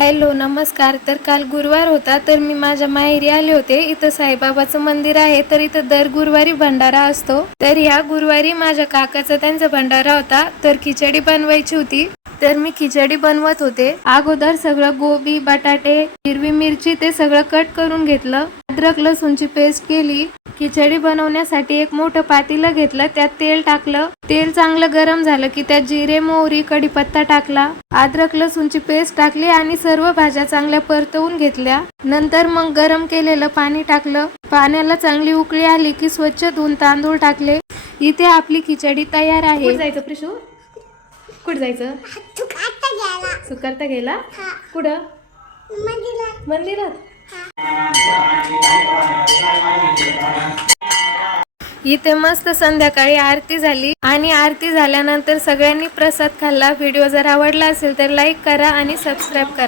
Hello नमस्कार। तर काल गुरुवार होता तर मी माझ्या माहेरी आले होते। इथं साईबाबाचं मंदिर आहे तर इथं दर गुरुवारी भंडारा असतो। तर या गुरुवारी माझ्या काकाचा त्यांचा भंडारा होता तर खिचडी बनवायची होती। तर मी खिचडी बनवत होते। अगोदर सगळं गोबी बटाटे हिरवी मिरची ते सगळं कट करून घेतलं। अद्रक लसूणची पेस्ट केली। खिचडी बनवण्यासाठी एक मोठं पातेलं घेतलं, त्यात तेल टाकलं। तेल चांगलं गरम झालं की त्यात जिरे मोहरी कढीपत्ता टाकला, अद्रक लसूणची पेस्ट टाकली आणि सर्व भाज्या चांगल्या परतवून घेतल्या। नंतर मग गरम केलेलं पाणी टाकलं। पाण्याला चांगली उकळी आली की स्वच्छ धुवून तांदूळ टाकले। इथे आपली खिचडी तयार आहे। कुठं जायचं प्रिशू? कुठं जायचं? सुकारता घ्यायला? कुठं? मंदिरात। इथे मस्त संध्याकाळी आरती झाली आणि आरती झाल्यानंतर सगळ्यांनी प्रसाद खाल्ला। व्हिडिओ जर आवडला असेल तर लाईक करा आणि सबस्क्राईब करा।